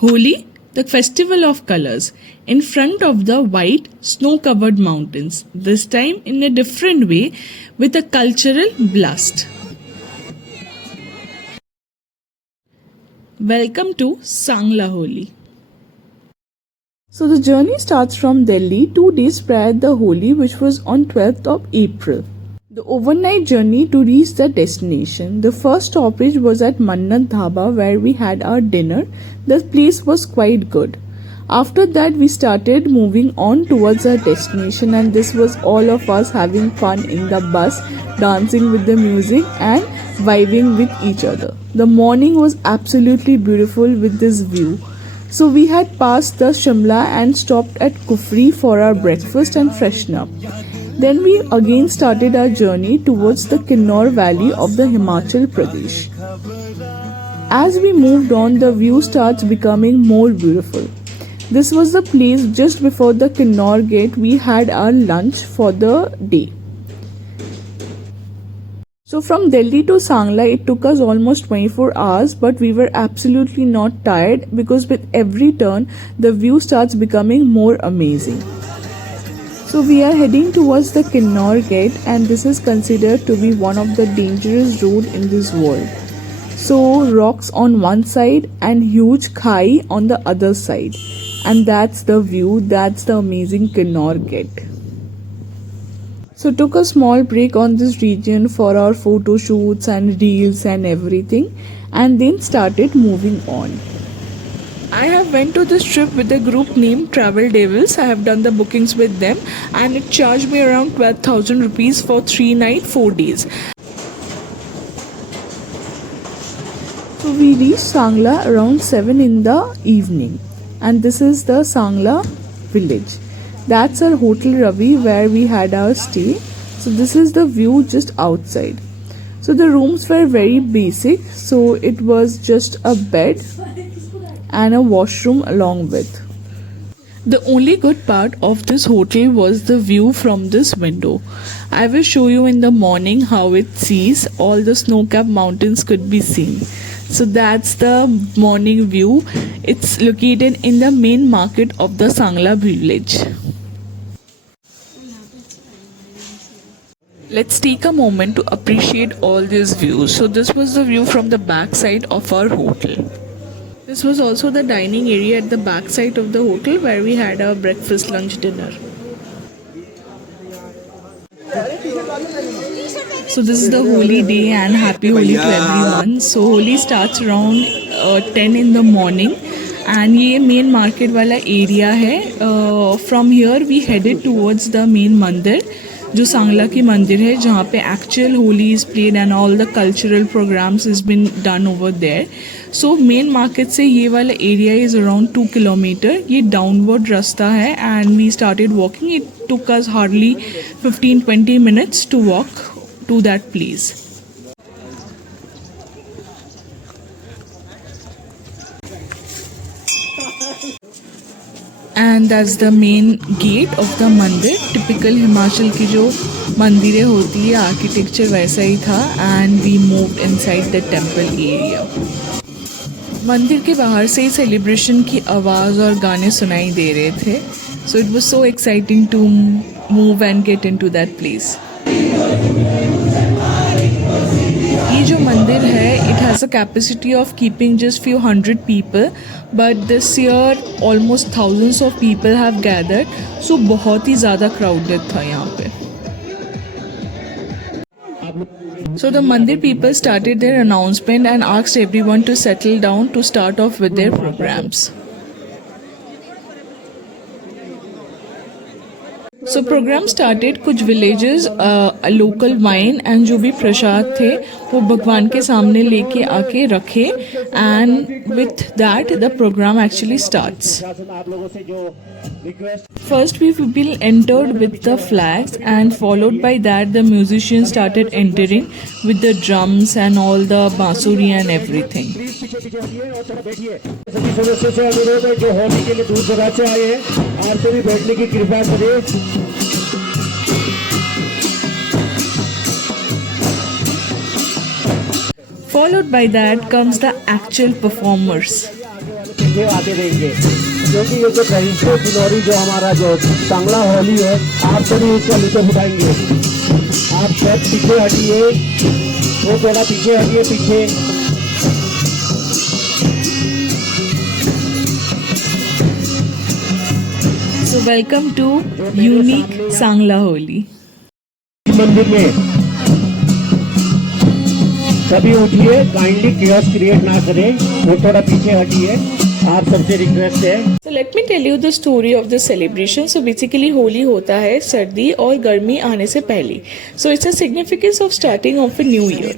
Holi, the festival of colors, in front of the white snow-covered mountains, this time in a different way with a cultural blast. Welcome to Sangla Holi. So the journey starts from Delhi 2 days prior to the Holi, which was on 12th of April. The overnight journey to reach the destination. The first stoppage was at Mannat Dhaba where we had our dinner. The place was quite good. After that we started moving on towards our destination, and this was all of us having fun in the bus, dancing with the music and vibing with each other. The morning was absolutely beautiful with this view. So we had passed the Shimla and stopped at Kufri for our breakfast and freshen up. Then we again started our journey towards the Kinnaur Valley of the Himachal Pradesh. As we moved on, the view starts becoming more beautiful. This was the place just before the Kinnaur gate. We had our lunch for the day. So from Delhi to Sangla, it took us almost 24 hours, but we were absolutely not tired because with every turn, the view starts becoming more amazing. So we are heading towards the Kinnaur gate, and this is considered to be one of the dangerous road in this world. So rocks on one side and huge khai on the other side. And that's the view, that's the amazing Kinnaur gate. So took a small break on this region for our photo shoots and reels and everything, and then started moving on. I have went to this trip with a group named Travel Devils. I have done the bookings with them and it charged me around 12,000 rupees for 3 nights, 4 days. So we reached Sangla around 7 in the evening, and this is the Sangla village. That's our Hotel Ravi where we had our stay. So this is the view just outside. So the rooms were very basic. So it was just a bed and a washroom along with. The only good part of this hotel was the view from this window. I will show you in the morning how it sees. All the snow-capped mountains could be seen. So that's the morning view. It's located in the main market of the Sangla village. Let's take a moment to appreciate all these views. So this was the view from the back side of our hotel. This was also the dining area at the back side of the hotel where we had our breakfast, lunch, dinner. So this is the Holi day and happy Holi to everyone. So Holi starts around 10 in the morning and ये main market वाला area है. From here we headed towards the main मंदिर जो सांगला की मंदिर है जहाँ पे actual Holi is played and all the cultural programs has been done over there. So main market से ये वाला area is around 2 kilometer. ये downward रास्ता है and we started walking. It took us hardly 15-20 minutes to walk to that place. And that's the main gate of the मंदिर. Typical Himachal की जो मंदिरें होती है आर्किटेक्चर वैसा ही था. And we moved inside the temple area. मंदिर के बाहर से ही सेलिब्रेशन की आवाज़ और गाने सुनाई दे रहे थे. So it was so exciting to move and get into that place. ये जो मंदिर है, it has a capacity of keeping just few hundred people, but this year almost thousands of people have gathered, so बहुत ही ज़्यादा crowded था यहाँ पे. So the Mandir people started their announcement and asked everyone to settle down to start off with their programs. So program started. कुछ villages a local wine and जो भी प्रसाद थे वो भगवान के सामने लेके आके रखे, and with that the program actually starts. First we people entered with the flags and followed by that the musicians started entering with the drums and all the bansuri and everything. Followed by that comes the actual performers. पीछे आते रहेंगे, क्योंकि ये जो traditional किनौरी जो हमारा जो सांगला होली है, आप सभी इसका लुत्फ उठाएंगे। आप सब पीछे हटिए, वो थोड़ा पीछे हटिए, पीछे। So welcome to unique Sangla Holi. मंदिर में सभी उठिए, काइंडली कियोस क्रिएट ना करें, वो थोड़ा पीछे हटिए, आप सबसे रिक्वेस्ट है। So let me tell you the story of the celebration. So basically Holi होता है सर्दी और गर्मी आने से पहले. So it's a significance of starting of a new year.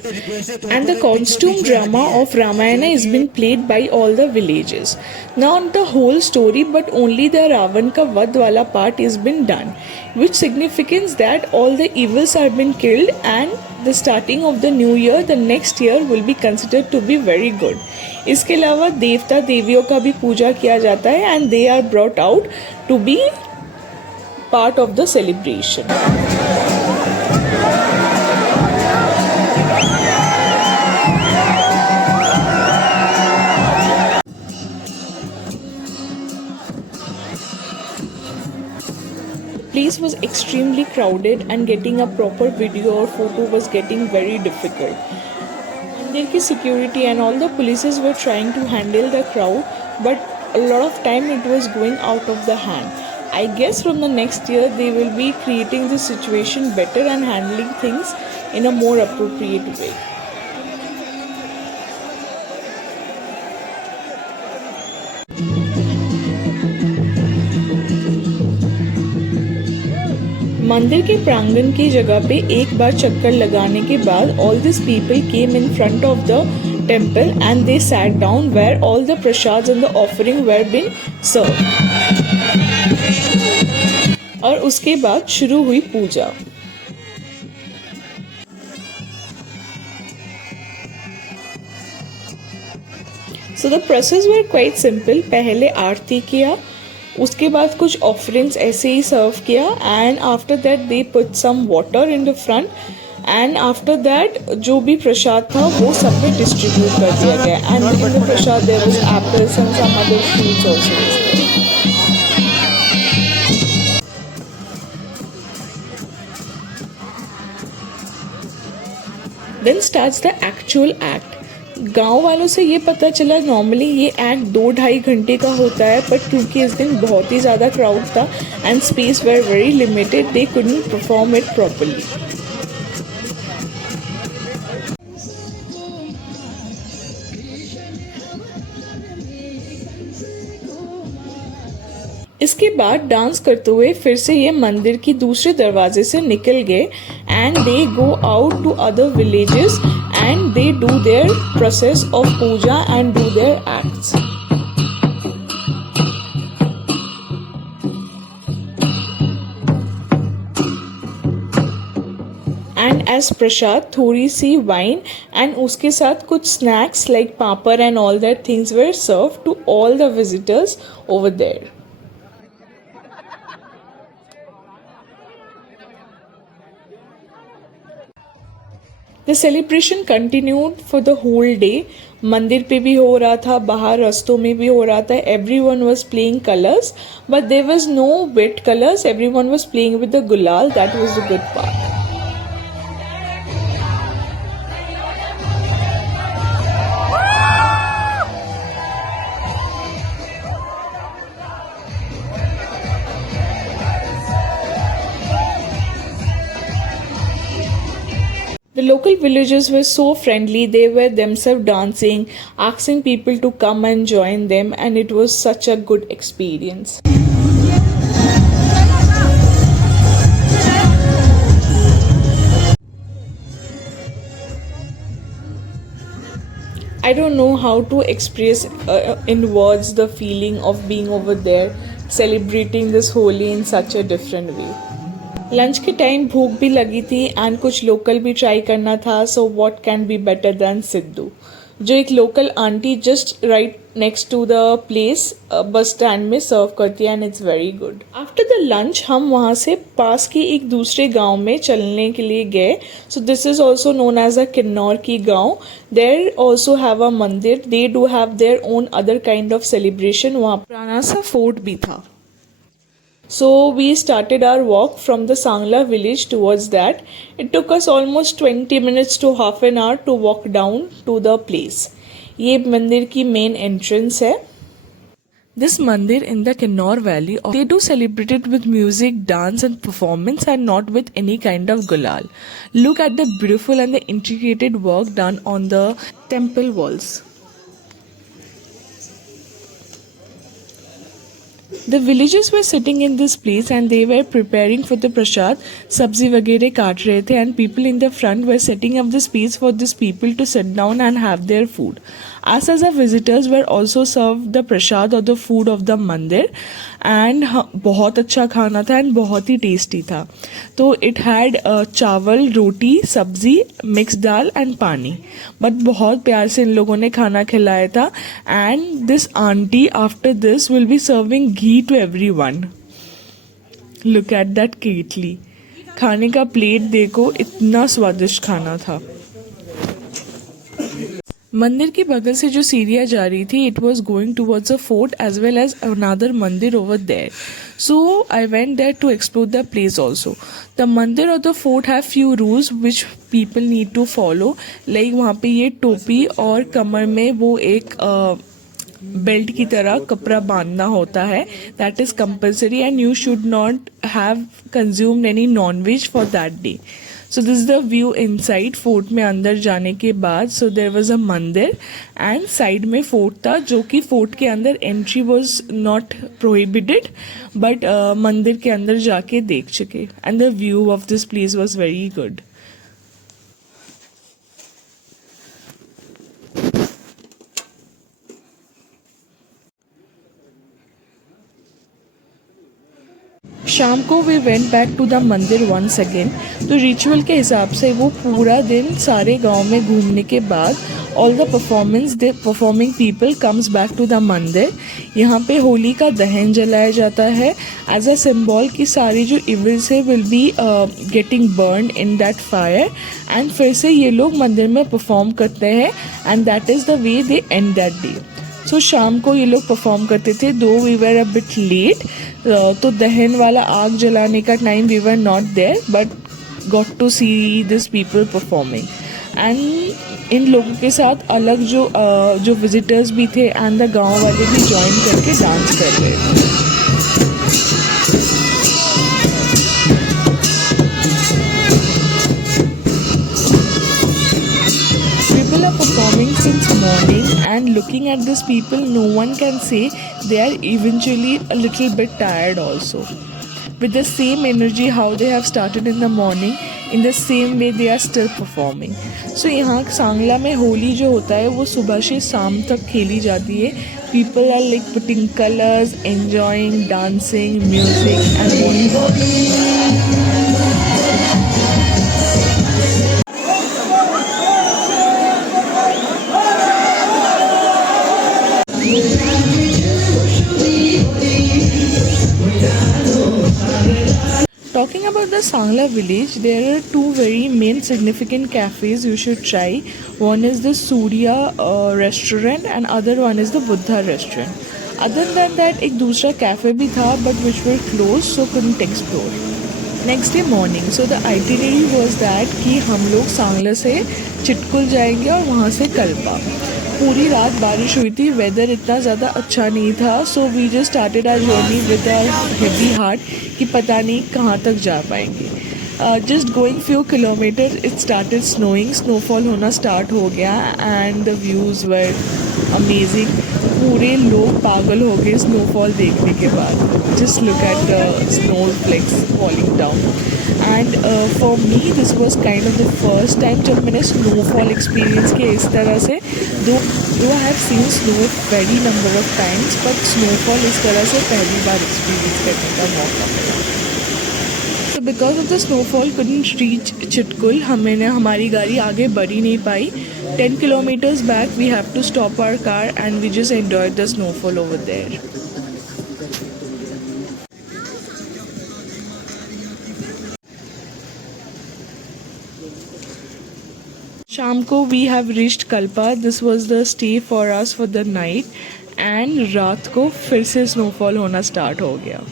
And the costume drama of Ramayana is being played by all the villages. Not the whole story, but only the Ravan ka Vad wala part is been done, which significance that all the evils are been killed and the starting of the new year, the next year will be considered to be very good. इसके अलावा देवता देवियों का भी पूजा किया जाता है and they are brought out to be part of the celebration. Place was extremely crowded and getting a proper video or photo was getting very difficult. Mandir ki security and all the polices were trying to handle the crowd, but a lot of time it was going out of the hand. I guess from the next year they will be creating the situation better and handling things in a more appropriate way. मंदिर के प्रांगण की जगह पे एक बार चक्कर लगाने के बाद all this people came in front of the temple and they sat down where all the prasad and the offering were been serve. और उसके बाद शुरू हुई पूजा. So the process were quite simple. पहले आरती किया, उसके बाद कुछ ऑफरिंग्स ऐसे ही सर्व किया and after that they put some water in the front and after that जो भी प्रसाद था वो सब में डिस्ट्रीब्यूट कर दिया गया and in the prasad there was apples and some other fruits also. Then starts the actual act. गांव वालों से ये पता चला नॉर्मली ये एक्ट 2-2.5 घंटे का होता है, बट क्योंकि इस दिन बहुत ही ज़्यादा क्राउड था and space were very limited, they couldn't perform it properly. इसके बाद डांस करते हुए फिर से ये मंदिर की दूसरे दरवाजे से निकल गए and they go out to other villages and they do their process of puja and do their acts. And as prasad थोड़ी सी wine and उसके साथ कुछ snacks like papad and all that things were served to all the visitors over there. The celebration continued for the whole day. मंदिर पे भी हो रहा था, बाहर रास्तों में भी हो रहा था. Everyone was playing colors, but there was no wet colors. Everyone was playing with the gulal. That was the good part. The local villagers were so friendly. They were themselves dancing, asking people to come and join them, and it was such a good experience. I don't know how to express in words the feeling of being over there, celebrating this Holi in such a different way. Lunch के time भूख भी लगी थी and कुछ local भी try करना था. So what can be better than siddu. जो एक local aunty just right next to the place bus stand में सर्व करती है and it's very good. After the lunch हम वहाँ से पास के एक दूसरे गांव में चलने के लिए गए। So this is also known as a Kinnaur की गांव। There also have a mandir, they do have their own other kind of celebration. वहाँ पुराना सा फोर्ट भी था। So we started our walk from the Sangla village towards that. It took us almost 20 minutes to half an hour to walk down to the place. ये मंदिर की main entrance है। This mandir in the Kinnaur Valley, they do celebrate it with music, dance and performance and not with any kind of gulal. Look at the beautiful and the intricate work done on the temple walls. The villagers were sitting in this place and they were preparing for the prasad. Sabzi वगैरह काट रहे थे and people in the front were setting up the space for these people to sit down and have their food. Us as the visitors were also served the prasad or the food of the mandir and बहुत अच्छा खाना था and बहुत ही tasty था। तो it had chawal, roti, sabzi, mix dal and pani. But बहुत प्यार से इन लोगों ने खाना खिलाया था and this aunty after this will be serving ghee to everyone. Look at that kettle. खाने का प्लेट देखो, इतना स्वादिष्ट खाना था। मंदिर के बगल से जो सीढ़ियाँ जा रही थी, it was going towards a fort as well as another mandir over there. So I went there to explore the place also. The mandir और the fort have few rules which people need to follow. Like वहाँ पे ये टोपी और कमर में वो एक belt की तरह कपड़ा बांधना होता है। That is compulsory and you should not have consumed any non ways for that day. So this the view inside fort में अंदर जाने के बाद। सो देयर वॉज अ मंदिर एंड साइड में फोर्ट था, जो कि फोर्ट के अंदर entry was not prohibited but मंदिर के अंदर जाके देख चुके and the view of this place was very good. शाम को we went back to the mandir once again. तो रिचुअल के हिसाब से वो पूरा दिन सारे गांव में घूमने के बाद all the performing people comes back to the mandir. यहाँ पे होली का दहन जलाया जाता है एज अ सिंबल कि सारी जो इविल्स है will be getting burn in that fire and फिर से ये लोग मंदिर में परफॉर्म करते हैं and that is the way they end that day. So शाम को ये लोग परफॉर्म करते थे। Though we were a bit late, तो दहन वाला आग जलाने का time we were not there but got to see this people performing and इन लोगों के साथ अलग जो विजिटर्स भी थे एंड द गांव वाले भी ज्वाइन करके डांस कर रहे थे। People are performing since morning and looking at these people, no one can say they are eventually a little bit tired also. With the same energy how they have started in the morning, in the same way they are still performing. So यहाँ सांगला में होली जो होता है वो सुबह से शाम तक खेली जाती है। People are like putting colors, enjoying, dancing, music and holy. Talking about the Sangla village, there are two very main significant cafes you should try. One is the Surya restaurant and other one is the Buddha restaurant. Other than that, एक दूसरा cafe भी था but which were closed so couldn't explore. Next day morning, so the itinerary was that कि हम लोग सांगला से चिटकुल जाएंगे और वहाँ से कल्पा। पूरी रात बारिश हुई थी, वेदर इतना ज़्यादा अच्छा नहीं था। So we just started our journey with a heavy heart कि पता नहीं कहाँ तक जा पाएंगे। Just going few kilometer it started snowing, snowfall होना स्टार्ट हो गया and the views were amazing. पूरे लोग पागल हो गए स्नोफॉल देखने के बाद। Just look at the snow flakes falling down and for me this was kind of the first time जब मैंने स्नोफॉल एक्सपीरियंस किया इस तरह से। दो I have seen snow very number of times but snowfall इस तरह से पहली बार एक्सपीरियंस करने का मौका मिला। So Because of the snowfall couldn't reach Chitkul, हमने हमारी गाड़ी आगे बढ़ ही नहीं पाई. 10 kilometers back we have to stop our car and we just enjoyed the snowfall over there. शाम को we have reached Kalpa. This was the stay for us for the night and रात को फिर से snowfall होना start हो गया.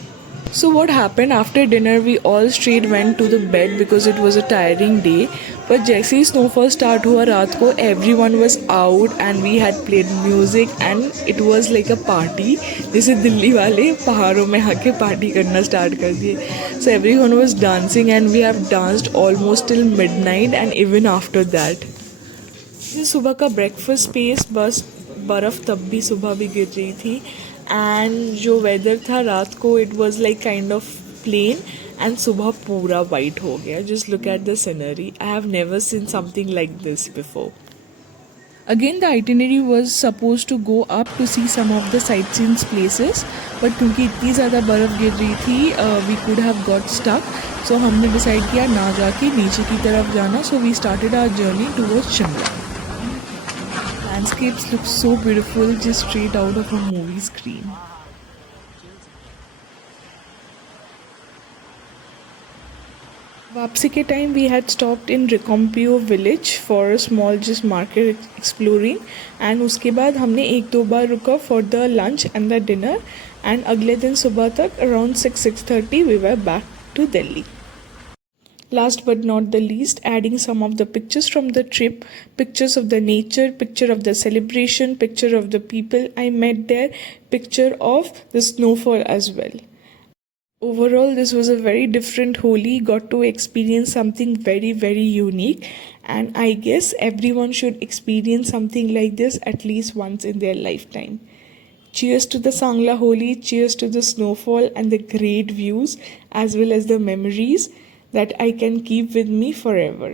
So what happened after dinner? We all straight went to the bed because it was a tiring day. But जैसे ही snowfall start हुआ रात को, everyone was out and we had played music and it was like a party. जैसे दिल्ली वाले पहाड़ों में आके party करना start कर दिए. So everyone was dancing and we have danced almost till midnight and even after that. सुबह का breakfast space बस बर्फ़ तब भी सुबह भी गिर रही थी. एंड जो वेदर था रात को it was like kind of plain and सुबह पूरा वाइट हो गया. Just look at the scenery. I have never seen something like this before. Again the itinerary was suppose to go up to see some of the sight scenes places but क्योंकि इतनी ज़्यादा बर्फ़ गिर रही थी we could have got stuck. So हमने decide किया ना जाके नीचे की तरफ जाना. So we started our journey towards Shimla. Landscapes look so beautiful, just straight out of a movie screen. वापसी के time we had stopped in Ricompio village for a small just market exploring and उसके बाद हमने एक दो बार रुका for the lunch and the dinner and अगले दिन सुबह तक around 6:30 we were back to Delhi. Last but not the least, adding some of the pictures from the trip, pictures of the nature, picture of the celebration, picture of the people I met there, picture of the snowfall as well. Overall, this was a very different Holi, got to experience something very, very unique, and I guess everyone should experience something like this at least once in their lifetime. Cheers to the Sangla Holi, cheers to the snowfall and the great views as well as the memories that I can keep with me forever.